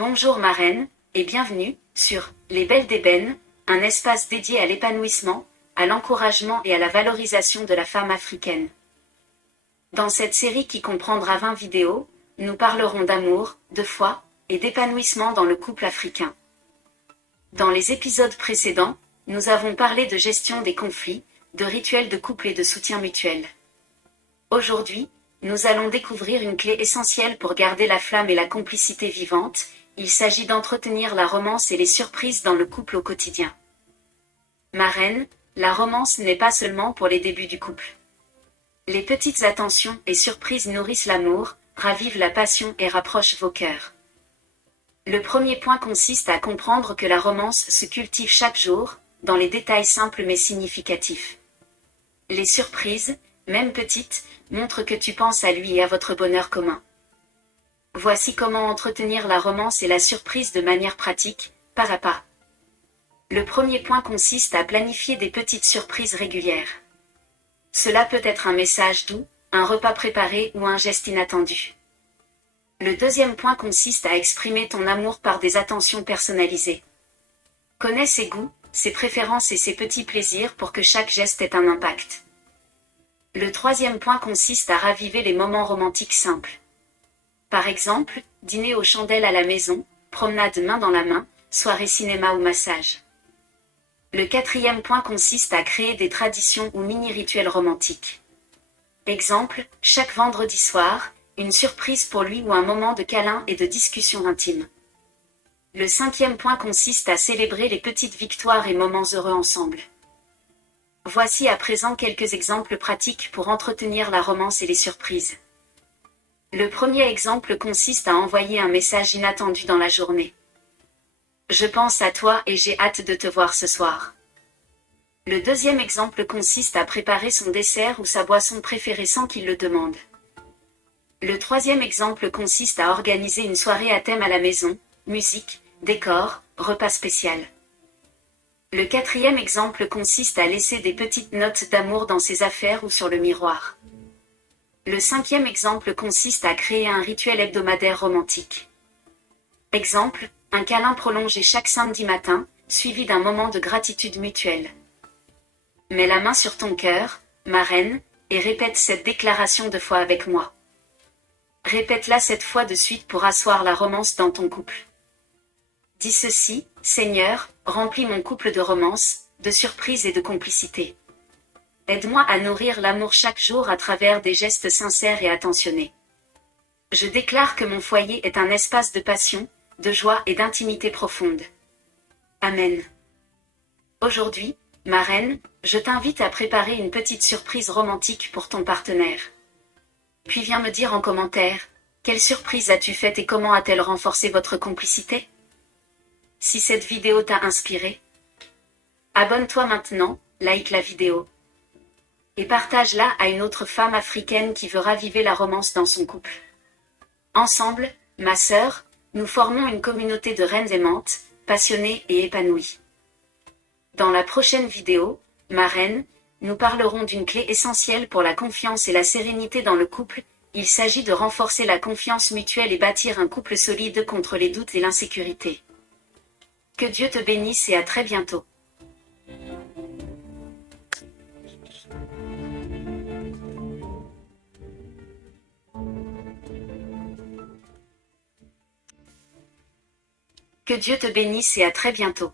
Bonjour marraine, et bienvenue sur Les Belles d'Ébène, un espace dédié à l'épanouissement, à l'encouragement et à la valorisation de la femme africaine. Dans cette série qui comprendra 20 vidéos, nous parlerons d'amour, de foi et d'épanouissement dans le couple africain. Dans les épisodes précédents, nous avons parlé de gestion des conflits, de rituels de couple et de soutien mutuel. Aujourd'hui, nous allons découvrir une clé essentielle pour garder la flamme et la complicité vivantes. Il s'agit d'entretenir la romance et les surprises dans le couple au quotidien. Marraine, la romance n'est pas seulement pour les débuts du couple. Les petites attentions et surprises nourrissent l'amour, ravivent la passion et rapprochent vos cœurs. Le premier point consiste à comprendre que la romance se cultive chaque jour, dans les détails simples mais significatifs. Les surprises, même petites, montrent que tu penses à lui et à votre bonheur commun. Voici comment entretenir la romance et la surprise de manière pratique, pas à pas. Le premier point consiste à planifier des petites surprises régulières. Cela peut être un message doux, un repas préparé ou un geste inattendu. Le deuxième point consiste à exprimer ton amour par des attentions personnalisées. Connais ses goûts, ses préférences et ses petits plaisirs pour que chaque geste ait un impact. Le troisième point consiste à raviver les moments romantiques simples. Par exemple, dîner aux chandelles à la maison, promenade main dans la main, soirée cinéma ou massage. Le quatrième point consiste à créer des traditions ou mini-rituels romantiques. Exemple, chaque vendredi soir, une surprise pour lui ou un moment de câlin et de discussion intime. Le cinquième point consiste à célébrer les petites victoires et moments heureux ensemble. Voici à présent quelques exemples pratiques pour entretenir la romance et les surprises. Le premier exemple consiste à envoyer un message inattendu dans la journée. Je pense à toi et j'ai hâte de te voir ce soir. Le deuxième exemple consiste à préparer son dessert ou sa boisson préférée sans qu'il le demande. Le troisième exemple consiste à organiser une soirée à thème à la maison, musique, décor, repas spécial. Le quatrième exemple consiste à laisser des petites notes d'amour dans ses affaires ou sur le miroir. Le cinquième exemple consiste à créer un rituel hebdomadaire romantique. Exemple, un câlin prolongé chaque samedi matin, suivi d'un moment de gratitude mutuelle. Mets la main sur ton cœur, marraine, et répète cette déclaration 2 fois avec moi. Répète-la 7 fois de suite pour asseoir la romance dans ton couple. Dis ceci, Seigneur, remplis mon couple de romance, de surprise et de complicité. Aide-moi à nourrir l'amour chaque jour à travers des gestes sincères et attentionnés. Je déclare que mon foyer est un espace de passion, de joie et d'intimité profonde. Amen. Aujourd'hui, marraine, je t'invite à préparer une petite surprise romantique pour ton partenaire. Puis viens me dire en commentaire, quelle surprise as-tu faite et comment a-t-elle renforcé votre complicité? Si cette vidéo t'a inspiré, abonne-toi maintenant, like la vidéo. Et partage-la à une autre femme africaine qui veut raviver la romance dans son couple. Ensemble, ma sœur, nous formons une communauté de reines aimantes, passionnées et épanouies. Dans la prochaine vidéo, marraine, nous parlerons d'une clé essentielle pour la confiance et la sérénité dans le couple. Il s'agit de renforcer la confiance mutuelle et bâtir un couple solide contre les doutes et l'insécurité. Que Dieu te bénisse et à très bientôt. Que Dieu te bénisse et à très bientôt.